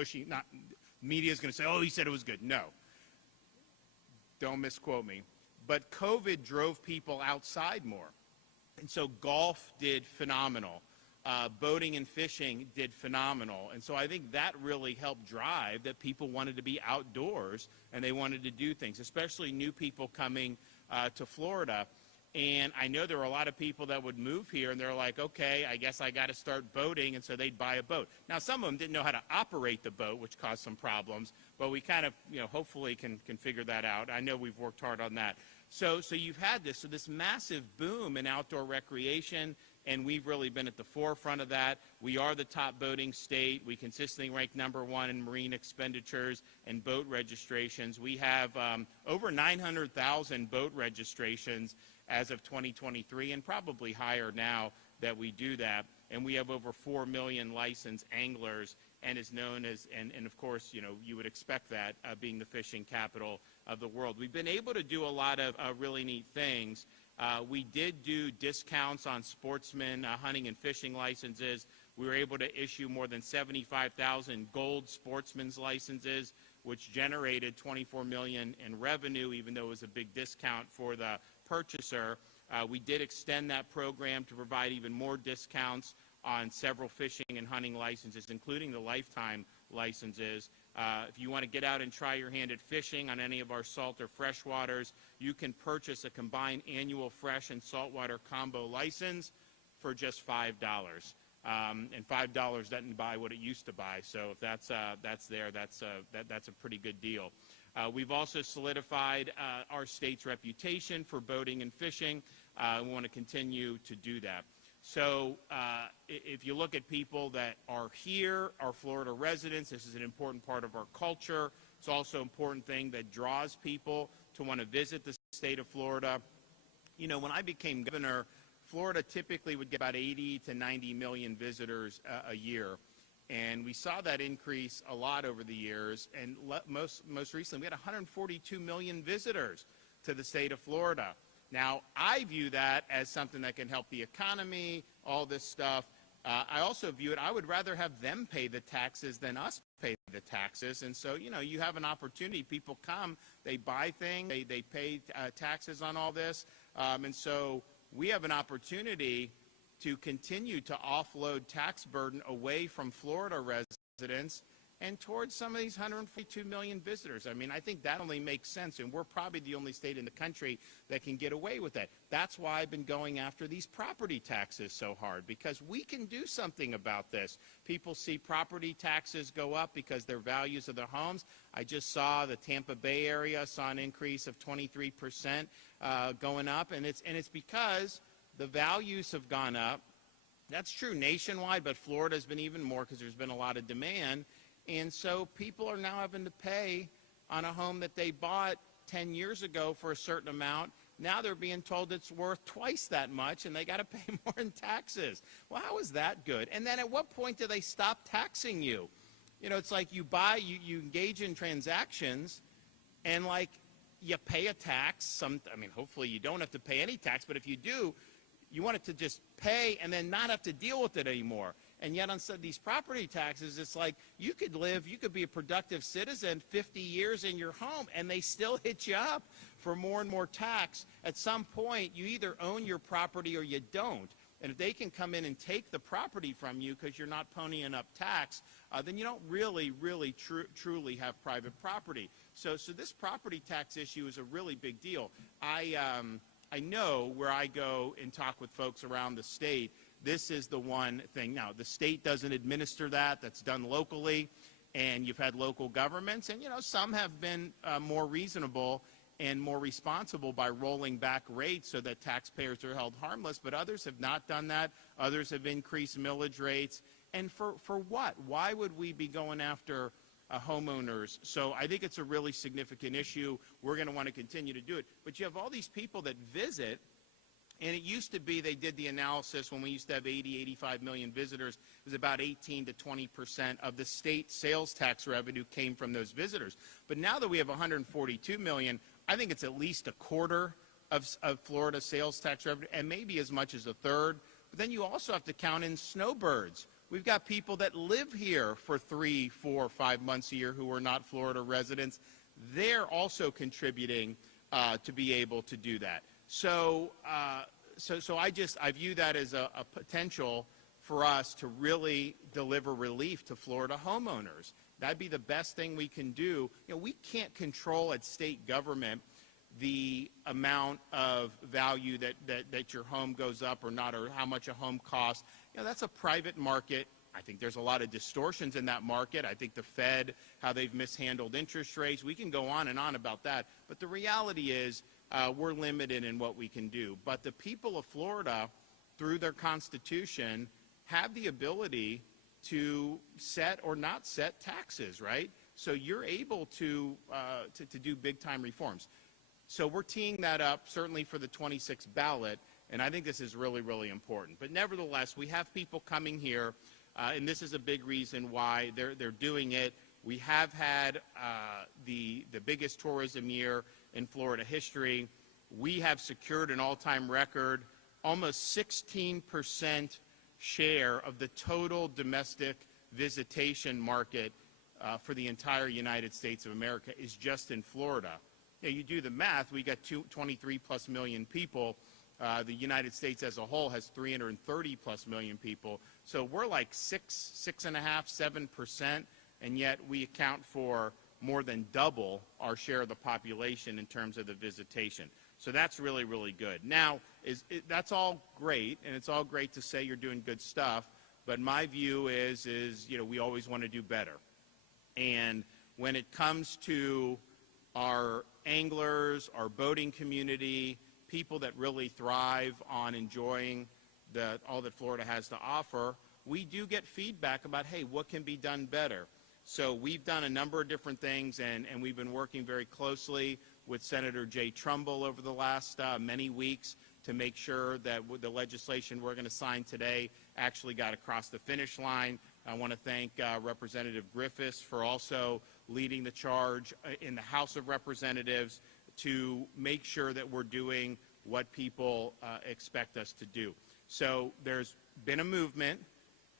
pushing, not, media is going to say, oh, he said it was good. No. Don't misquote me. But COVID drove people outside more. And so golf did phenomenal. Boating and fishing did phenomenal. And so I think that really helped drive that people wanted to be outdoors and they wanted to do things, especially new people coming to Florida. And I know there were a lot of people that would move here and they're like, okay, I guess I got to start boating. And so they'd buy a boat. Now, some of them didn't know how to operate the boat, which caused some problems. But we kind of, hopefully can figure that out. I know we've worked hard on that. So you've had this massive boom in outdoor recreation, and we've really been at the forefront of that. We are the top boating state. We consistently rank #1 in marine expenditures and boat registrations. We have over 900,000 boat registrations as of 2023, and probably higher now that we do that. And we have over 4 million licensed anglers, and is known as, and of course, you would expect that, being the fishing capital of the world. We've been able to do a lot of really neat things. We did do discounts on sportsman hunting and fishing licenses. We were able to issue more than 75,000 gold sportsman's licenses, which generated $24 million in revenue, even though it was a big discount for the purchaser. We did extend that program to provide even more discounts on several fishing and hunting licenses, including the lifetime licenses. If you want to get out and try your hand at fishing on any of our salt or freshwaters, you can purchase a combined annual fresh and saltwater combo license for just $5. And $5 doesn't buy what it used to buy. So if that's there, that's a pretty good deal. We've also solidified our state's reputation for boating and fishing. We want to continue to do that. So if you look at people that are here, our Florida residents, this is an important part of our culture. It's also an important thing that draws people to want to visit the state of Florida. When I became governor, Florida typically would get about 80 to 90 million visitors a year. And we saw that increase a lot over the years. And most recently, we had 142 million visitors to the state of Florida. Now, I view that as something that can help the economy, all this stuff. I also view it, I would rather have them pay the taxes than us pay the taxes. And so, you have an opportunity. People come, they buy things, they pay taxes on all this. And so we have an opportunity to continue to offload tax burden away from Florida residents and towards some of these 142 million visitors. I mean, I think that only makes sense, and we're probably the only state in the country that can get away with that. That's why I've been going after these property taxes so hard, because we can do something about this. People see property taxes go up because their values of their homes. I just saw the Tampa Bay area saw an increase of 23% going up, and it's because the values have gone up. That's true nationwide, but Florida has been even more because there's been a lot of demand. And so people are now having to pay on a home that they bought 10 years ago for a certain amount. Now they're being told it's worth twice that much, and they got to pay more in taxes. Well, how is that good? And then at what point do they stop taxing you? It's like you engage in transactions, and like you pay a tax. Hopefully you don't have to pay any tax, but if you do, you want it to just pay and then not have to deal with it anymore. And yet on these property taxes, it's like you could be a productive citizen 50 years in your home, and they still hit you up for more and more tax. At some point, you either own your property or you don't. And if they can come in and take the property from you because you're not ponying up tax, then you don't really truly have private property. So this property tax issue is a really big deal. I know where I go and talk with folks around the state, this is the one thing. Now, the state doesn't administer that. That's done locally, and you've had local governments, and some have been more reasonable and more responsible by rolling back rates so that taxpayers are held harmless, but others have not done that. Others have increased millage rates. And for what? Why would we be going after homeowners? So I think it's a really significant issue. We're going to want to continue to do it. But you have all these people that visit, and it used to be they did the analysis when we used to have 80, 85 million visitors. It was about 18 to 20% of the state sales tax revenue came from those visitors. But now that we have 142 million, I think it's at least a quarter of Florida sales tax revenue, and maybe as much as a third. But then you also have to count in snowbirds, We've got people that live here for 3, 4, 5 months a year who are not Florida residents. They're also contributing to be able to do that. So, I view that as a potential for us to really deliver relief to Florida homeowners. That'd be the best thing we can do. You know, we can't control at state government the amount of value that your home goes up or not, or how much a home costs. You know, that's a private market. I think there's a lot of distortions in that market. I think the Fed, how they've mishandled interest rates, we can go on and on about that. But the reality is we're limited in what we can do. But the people of Florida, through their Constitution, have the ability to set or not set taxes, right? So you're able to do big-time reforms. So we're teeing that up, certainly for the 26th ballot, and I think this is really, really important. But nevertheless, we have people coming here, and this is a big reason why they're doing it. We have had the biggest tourism year in Florida history. We have secured an all-time record, almost 16% share of the total domestic visitation market for the entire United States of America is just in Florida. Now, you do the math, we got 23 plus million people. The United States as a whole has 330 plus million people. So we're like 6.5%, 7%, and yet we account for more than double our share of the population in terms of the visitation. So that's really, really good. Now, that's all great, and it's all great to say you're doing good stuff, but my view is you know, we always want to do better. And when it comes to our anglers, our boating community, people that really thrive on enjoying all that Florida has to offer, we do get feedback about, hey, what can be done better? So we've done a number of different things, and we've been working very closely with Senator Jay Trumbull over the last many weeks to make sure that the legislation we're going to sign today actually got across the finish line. I want to thank Representative Griffiths for also leading the charge in the House of Representatives to make sure that we're doing what people expect us to do. So there's been a movement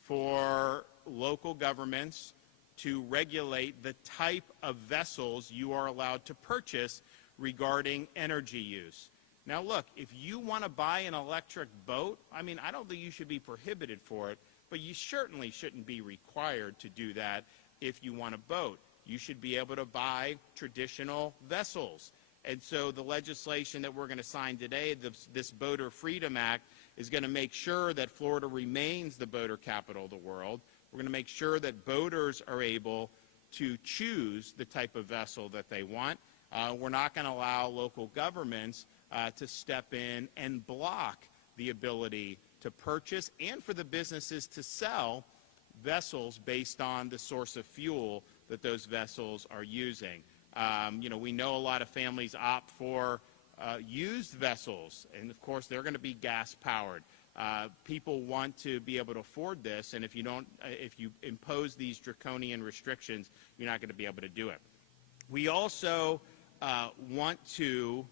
for local governments to regulate the type of vessels you are allowed to purchase regarding energy use. Now look, if you want to buy an electric boat, I mean, I don't think you should be prohibited for it, but you certainly shouldn't be required to do that if you want a boat. You should be able to buy traditional vessels. And so the legislation that we're going to sign today, this Boater Freedom Act, is going to make sure that Florida remains the boater capital of the world. We're going to make sure that boaters are able to choose the type of vessel that they want. We're not going to allow local governments to step in and block the ability to purchase and for the businesses to sell vessels based on the source of fuel that those vessels are using. You know, we know a lot of families opt for used vessels, and of course they're going to be gas powered. People want to be able to afford this, and if you impose these draconian restrictions, you're not going to be able to do it. We also want to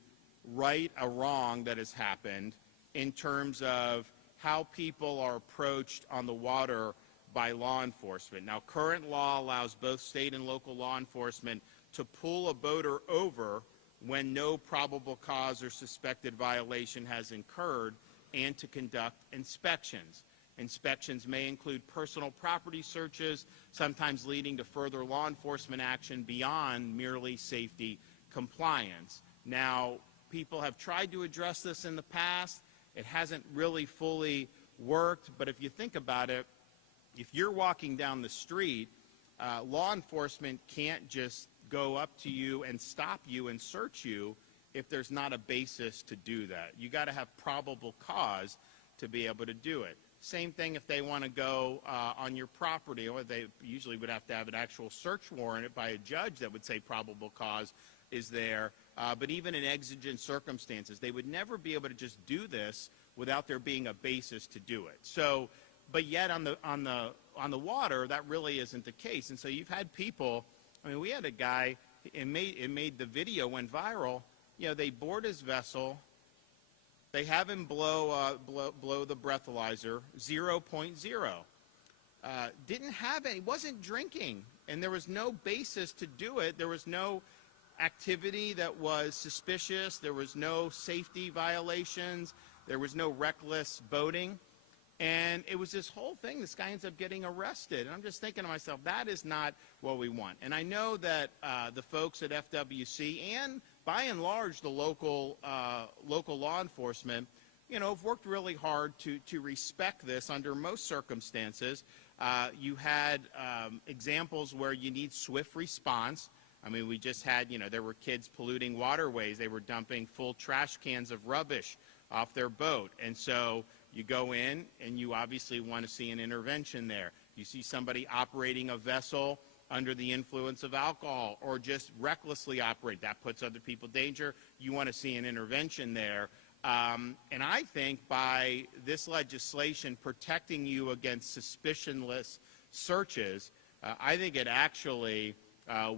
right a wrong that has happened in terms of how people are approached on the water by law enforcement. Now, current law allows both state and local law enforcement to pull a boater over when no probable cause or suspected violation has occurred, and to conduct inspections. Inspections may include personal property searches, sometimes leading to further law enforcement action beyond merely safety compliance. Now, people have tried to address this in the past. It hasn't really fully worked, but if you think about it, if you're walking down the street, law enforcement can't just go up to you and stop you and search you if there's not a basis to do that. You got to have probable cause to be able to do it. Same thing if they want to go on your property, or they usually would have to have an actual search warrant by a judge that would say probable cause is there. But even in exigent circumstances, they would never be able to just do this without there being a basis to do it. So, but yet on the water, that really isn't the case. And so you've had people. I mean, we had a guy. It made the video went viral. You know, they board his vessel. They have him blow the breathalyzer 0.0. didn't have any, wasn't drinking, and there was no basis to do it. There was no activity that was suspicious. There was no safety violations. There was no reckless boating. And it was this whole thing. This guy ends up getting arrested. And I'm just thinking to myself, that is not what we want. And I know that the folks at FWC and, by and large, the local law enforcement, you know, have worked really hard to respect this under most circumstances. You had examples where you need swift response. I mean, we just had, you know, there were kids polluting waterways. They were dumping full trash cans of rubbish off their boat. And so you go in and you obviously want to see an intervention there. You see somebody operating a vessel under the influence of alcohol or just recklessly operate. That puts other people in danger. You want to see an intervention there. And I think by this legislation protecting you against suspicionless searches, I think it actually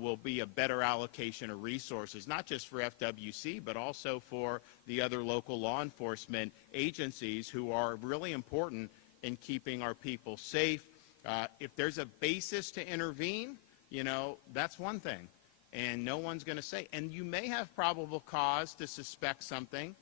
will be a better allocation of resources, not just for FWC, but also for the other local law enforcement agencies who are really important in keeping our people safe. If there's a basis to intervene, you know, that's one thing, and no one's going to say. And you may have probable cause to suspect something,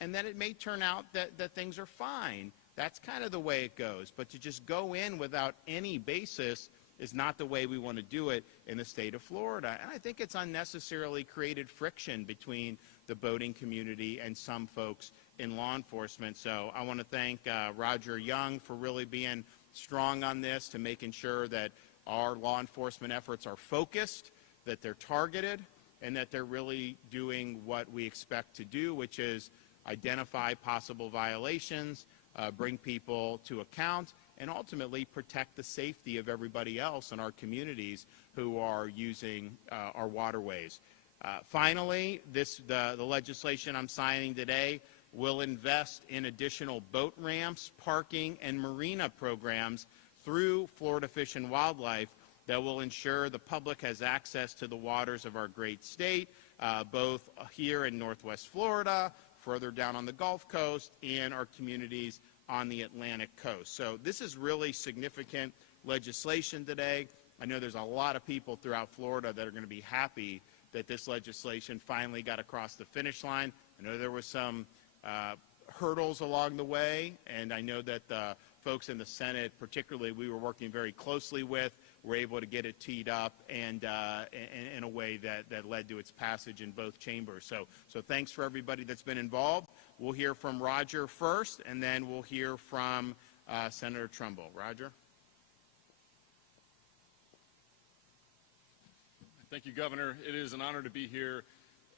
and then it may turn out that things are fine. That's kind of the way it goes. But to just go in without any basis is not the way we want to do it in the state of Florida. And I think it's unnecessarily created friction between the boating community and some folks in law enforcement. So I want to thank Roger Young for really being strong on this, to making sure that our law enforcement efforts are focused, that they're targeted, and that they're really doing what we expect to do, which is identify possible violations, bring people to account, and ultimately protect the safety of everybody else in our communities who are using our waterways. Finally, the legislation I'm signing today will invest in additional boat ramps, parking, and marina programs through Florida Fish and Wildlife that will ensure the public has access to the waters of our great state, both here in Northwest Florida, further down on the Gulf Coast, and our communities on the Atlantic coast. So this is really significant legislation today. I know there's a lot of people throughout Florida that are going to be happy that this legislation finally got across the finish line. I know there were some hurdles along the way, and I know that the folks in the Senate, particularly we were working very closely with, were able to get it teed up and in a way that led to its passage in both chambers. So thanks for everybody that's been involved. We'll hear from Roger first, and then we'll hear from Senator Trumbull. Roger. Thank you, Governor. It is an honor to be here.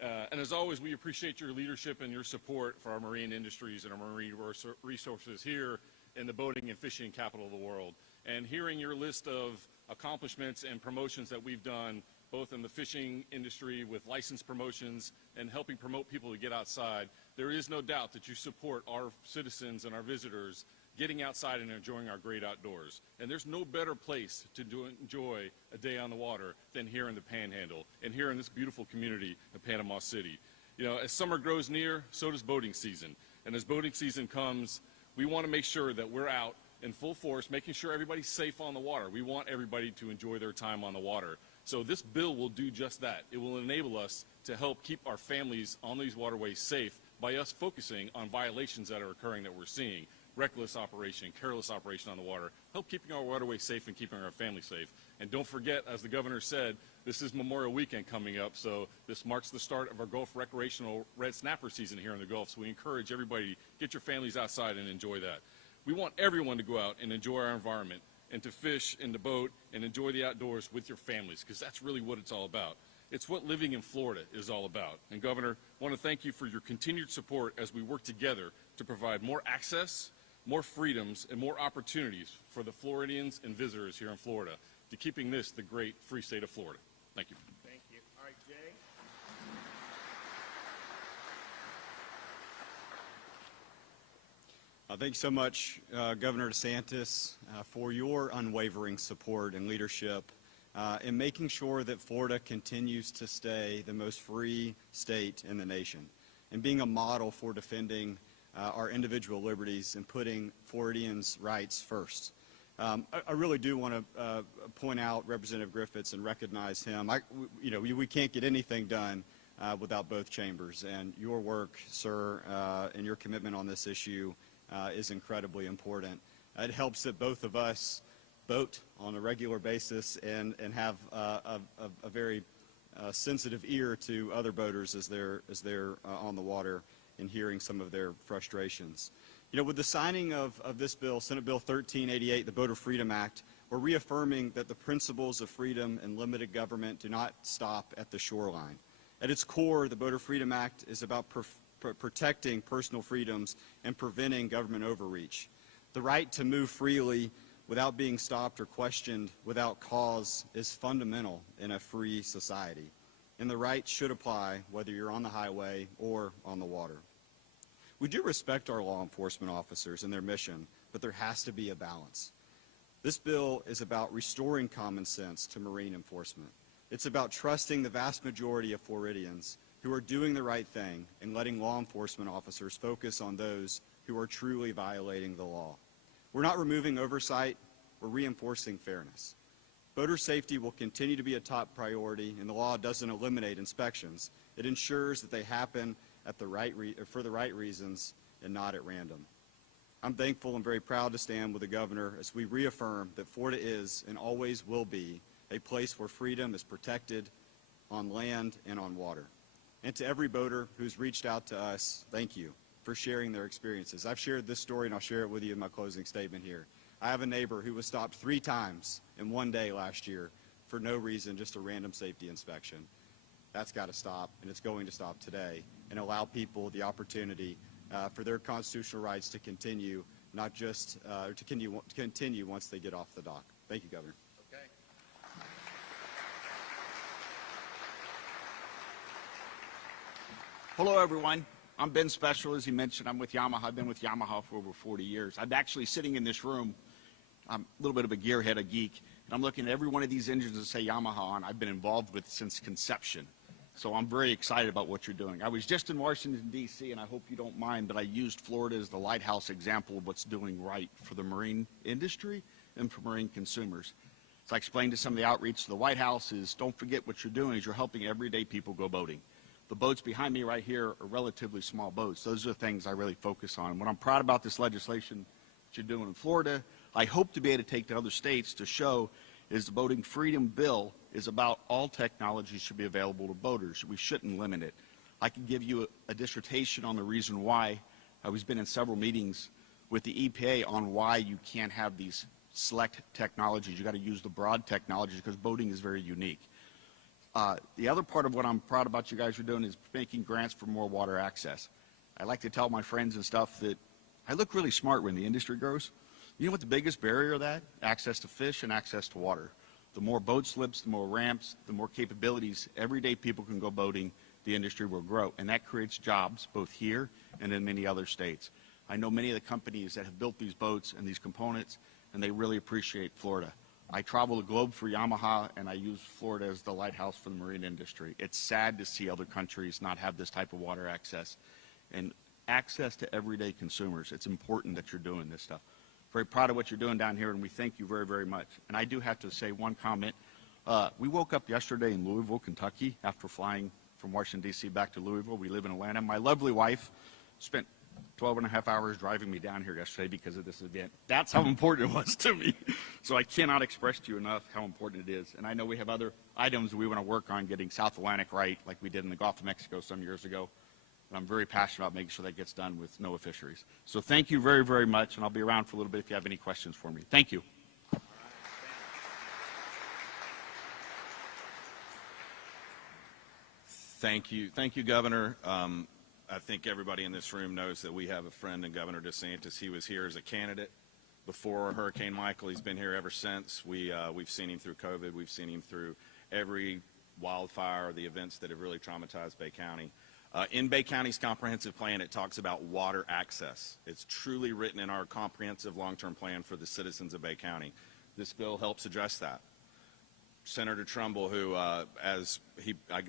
And as always, we appreciate your leadership and your support for our marine industries and our marine resources here in the boating and fishing capital of the world. And hearing your list of accomplishments and promotions that we've done, both in the fishing industry with license promotions and helping promote people to get outside, there is no doubt that you support our citizens and our visitors getting outside and enjoying our great outdoors. And there's no better place to enjoy a day on the water than here in the Panhandle and here in this beautiful community of Panama City. You know, as summer grows near, so does boating season. And as boating season comes, we want to make sure that we're out in full force, making sure everybody's safe on the water. We want everybody to enjoy their time on the water. So this bill will do just that. It will enable us to help keep our families on these waterways safe by us focusing on violations that are occurring that we're seeing. Reckless operation, careless operation on the water, help keeping our waterways safe and keeping our families safe. And don't forget, as the Governor said, this is Memorial Weekend coming up, so this marks the start of our Gulf recreational red snapper season here in the Gulf, so we encourage everybody to get your families outside and enjoy that. We want everyone to go out and enjoy our environment and to fish and to boat and enjoy the outdoors with your families, because that's really what it's all about. It's what living in Florida is all about. And Governor, I want to thank you for your continued support as we work together to provide more access, more freedoms, and more opportunities for the Floridians and visitors here in Florida to keeping this the great free state of Florida. Thank you. Thank you. All right, Jay. Thank you so much, Governor DeSantis, for your unwavering support and leadership in making sure that Florida continues to stay the most free state in the nation and being a model for defending our individual liberties and putting Floridians' rights first. I really do want to point out Representative Griffiths and recognize him. We can't get anything done without both chambers, and your work, sir, and your commitment on this issue is incredibly important. It helps that both of us boat on a regular basis and have a very sensitive ear to other boaters as they're on the water and hearing some of their frustrations. With the signing of this bill, Senate Bill 1388, the Boater Freedom Act, we're reaffirming that the principles of freedom and limited government do not stop at the shoreline. At its core, the Boater Freedom Act is about protecting personal freedoms and preventing government overreach. The right to move freely without being stopped or questioned without cause is fundamental in a free society, and the right should apply whether you're on the highway or on the water. We do respect our law enforcement officers and their mission, but there has to be a balance. This bill is about restoring common sense to marine enforcement. It's about trusting the vast majority of Floridians who are doing the right thing and letting law enforcement officers focus on those who are truly violating the law. We're not removing oversight, we're reinforcing fairness. Boater safety will continue to be a top priority, and the law doesn't eliminate inspections. It ensures that they happen for the right reasons and not at random. I'm thankful and very proud to stand with the governor as we reaffirm that Florida is and always will be a place where freedom is protected on land and on water. And to every boater who's reached out to us, thank you for sharing their experiences. I've shared this story, and I'll share it with you in my closing statement here. I have a neighbor who was stopped 3 times in one day last year for no reason, just a random safety inspection. That's got to stop, and it's going to stop today, and allow people the opportunity for their constitutional rights to continue, not just to continue once they get off the dock. Thank you, Governor. Okay. Hello, everyone. I'm Ben Special, as he mentioned. I'm with Yamaha. I've been with Yamaha for over 40 years. I'm actually sitting in this room. I'm a little bit of a gearhead, a geek, and I'm looking at every one of these engines that say Yamaha on. I've been involved with since conception. So I'm very excited about what you're doing. I was just in Washington, D.C., and I hope you don't mind, but I used Florida as the lighthouse example of what's doing right for the marine industry and for marine consumers. So I explained to some of the outreach to the White House is don't forget what you're doing is you're helping everyday people go boating. The boats behind me right here are relatively small boats. Those are the things I really focus on. What I'm proud about this legislation that you're doing in Florida, I hope to be able to take to other states to show is the Boating Freedom Bill is about all technology should be available to boaters. We shouldn't limit it. I can give you a dissertation on the reason why. I've been in several meetings with the EPA on why you can't have these select technologies. You got to use the broad technologies because boating is very unique. The other part of what I'm proud about you guys are doing is making grants for more water access. I like to tell my friends and stuff that I look really smart when the industry grows. You know what the biggest barrier of that? Access to fish and access to water. The more boat slips, the more ramps, the more capabilities, everyday people can go boating, the industry will grow. And that creates jobs both here and in many other states. I know many of the companies that have built these boats and these components, and they really appreciate Florida. I travel the globe for Yamaha, and I use Florida as the lighthouse for the marine industry. It's sad to see other countries not have this type of water access. And access to everyday consumers, it's important that you're doing this stuff. Very proud of what you're doing down here, and we thank you very, very much. And I do have to say one comment. We woke up yesterday in Louisville, Kentucky, after flying from Washington, D.C. back to Louisville. We live in Atlanta. My lovely wife spent 12 and a half hours driving me down here yesterday because of this event. That's how important it was to me. So I cannot express to you enough how important it is. And I know we have other items we want to work on getting South Atlantic right, like we did in the Gulf of Mexico some years ago. And I'm very passionate about making sure that gets done with NOAA fisheries. So thank you very, very much, and I'll be around for a little bit if you have any questions for me. Thank you. Thank you, Governor. I think everybody in this room knows that we have a friend in Governor DeSantis. He was here as a candidate before Hurricane Michael. He's been here ever since. We've seen him through COVID. We've seen him through every wildfire, the events that have really traumatized Bay County. In Bay County's comprehensive plan, it talks about water access. It's truly written in our comprehensive long-term plan for the citizens of Bay County. This bill helps address that. Senator Trumbull, who, I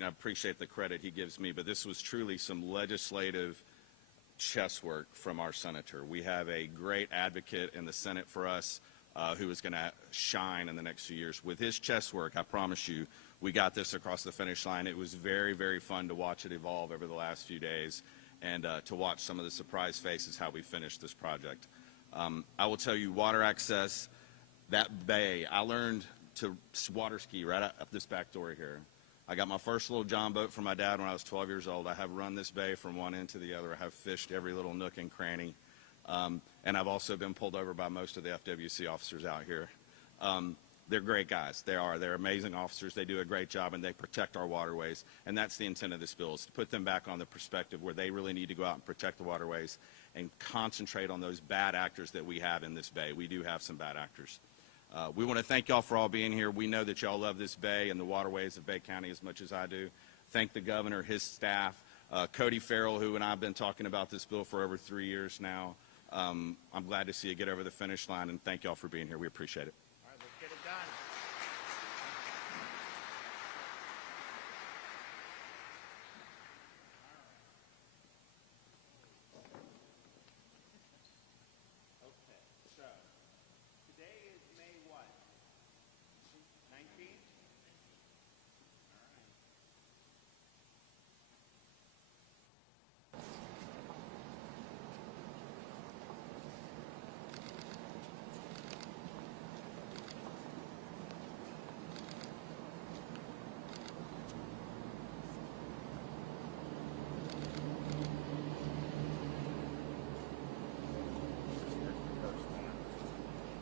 appreciate the credit he gives me, but this was truly some legislative chess work from our senator. We have a great advocate in the Senate for us. who is going to shine in the next few years. With his chess work, I promise you, we got this across the finish line. It was very, very fun to watch it evolve over the last few days and to watch some of the surprise faces how we finished this project. I will tell you, water access, that bay, I learned to water ski right up this back door here. I got my first little John boat from my dad when I was 12 years old. I have run this bay from one end to the other. I have fished every little nook and cranny. And I've also been pulled over by most of the FWC officers out here. They're great guys. They're amazing officers. They do a great job, and they protect our waterways. And that's the intent of this bill, is to put them back on the perspective where they really need to go out and protect the waterways and concentrate on those bad actors that we have in this bay. We do have some bad actors. We want to thank y'all for all being here. We know that y'all love this bay and the waterways of Bay County as much as I do. Thank the governor, his staff, Cody Farrell, who and I have been talking about this bill for over 3 years now. I'm glad to see it get over the finish line, and thank y'all for being here. We appreciate it. All right, let's get it done. Okay, so today is May what? 19th?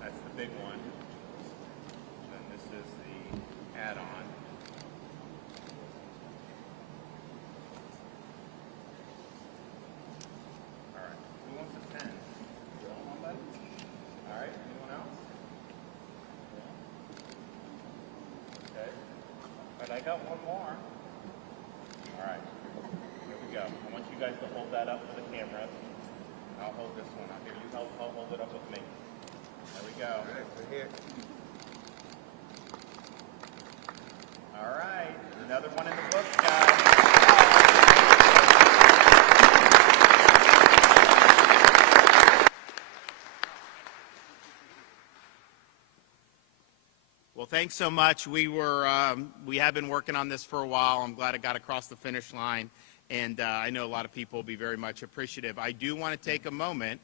That's the big one. And this is the add-on. All right. Who wants a pen? You want one, bud? All right. Anyone else? Okay. All right. I got one more. All right. Here we go. I want you guys to hold that up for the camera. I'll hold this one up. Here, you help. I'll hold it up with me. There we go. All right, we're here. All right, another one in the books, guys. Well, thanks so much. We have been working on this for a while. I'm glad it got across the finish line, and I know a lot of people will be very much appreciative. I do want to take a moment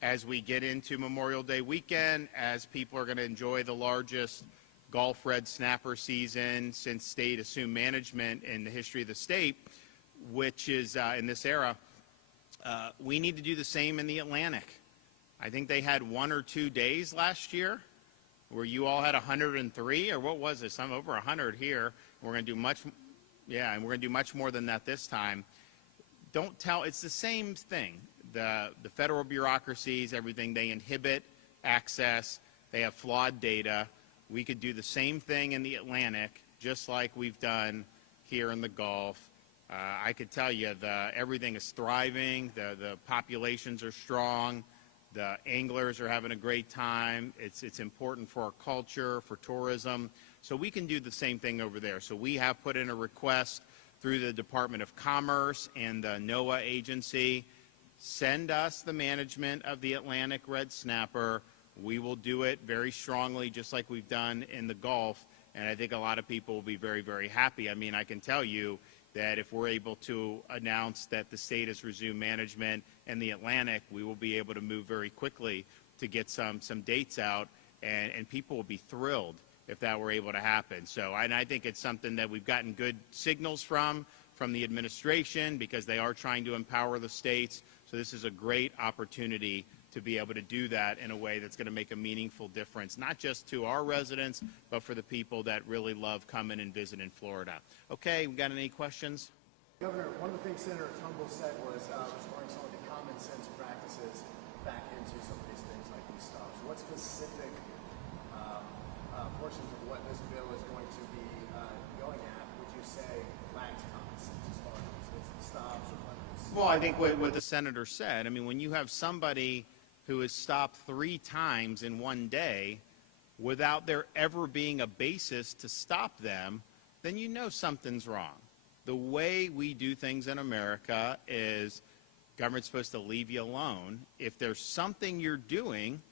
as we get into Memorial Day weekend, as people are going to enjoy the largest Gulf red snapper season since state assumed management in the history of the state, which is in this era. We need to do the same in the Atlantic. I think they had 1 or 2 days last year where you all had 103, or what was it? Some over 100 here. We're going to do much, yeah, and we're going to do much more than that this time. Don't tell, it's the same thing. The federal bureaucracies, everything, they inhibit access. They have flawed data. We could do the same thing in the Atlantic, just like we've done here in the Gulf. I could tell you everything is thriving. The populations are strong. The anglers are having a great time. It's important for our culture, for tourism. So we can do the same thing over there. So we have put in a request through the Department of Commerce and the NOAA agency. Send us the management of the Atlantic red snapper. We will do it very strongly, just like we've done in the Gulf, and I think a lot of people will be very, very happy. I mean, I can tell you that if we're able to announce that the state has resumed management in the Atlantic, we will be able to move very quickly to get some dates out, and people will be thrilled if that were able to happen. So, and I think it's something that we've gotten good signals from the administration, because they are trying to empower the states. So this is a great opportunity to be able to do that in a way that's going to make a meaningful difference, not just to our residents, but for the people that really love coming and visiting Florida. Okay, we got any questions? Governor, one of the things Senator Trumbull said was restoring some of the common sense practices back into some of these things like these stops. What specific portions of what this bill is going to be going at would you say lacks common sense as far as stops or whether? Well, I think what the senator said, I mean, when you have somebody who is stopped 3 times in one day without there ever being a basis to stop them, then you know something's wrong. The way we do things in America is government's supposed to leave you alone. If there's something you're doing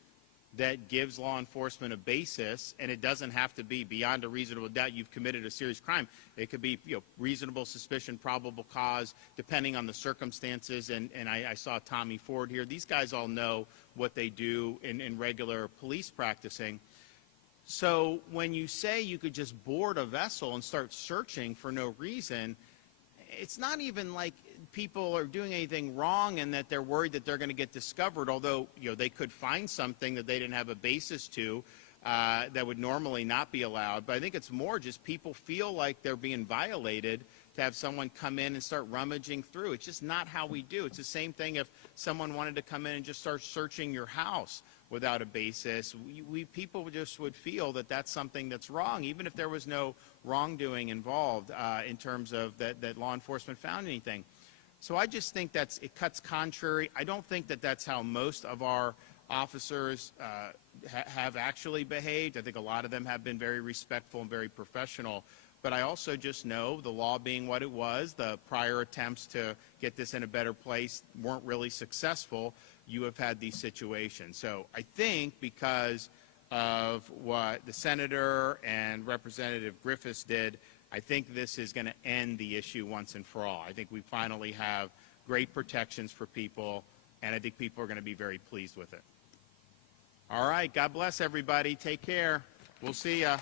that gives law enforcement a basis, and it doesn't have to be beyond a reasonable doubt you've committed a serious crime. It could be, reasonable suspicion, probable cause, depending on the circumstances. And I saw Tommy Ford here. These guys all know what they do in regular police practicing. So when you say you could just board a vessel and start searching for no reason, it's not even like people are doing anything wrong and that they're worried that they're going to get discovered, although they could find something that they didn't have a basis to that would normally not be allowed. But I think it's more just people feel like they're being violated to have someone come in and start rummaging through. It's just not how we do. It's the same thing if someone wanted to come in and just start searching your house without a basis. People just would feel that that's something that's wrong, even if there was no wrongdoing involved in terms of that law enforcement found anything. So I just think it cuts contrary. I don't think that that's how most of our officers have actually behaved. I think a lot of them have been very respectful and very professional. But I also just know, the law being what it was, the prior attempts to get this in a better place weren't really successful. You have had these situations. So I think because of what the Senator and Representative Griffiths did, I think this is going to end the issue once and for all. I think we finally have great protections for people, and I think people are going to be very pleased with it. All right. God bless everybody. Take care. We'll see ya.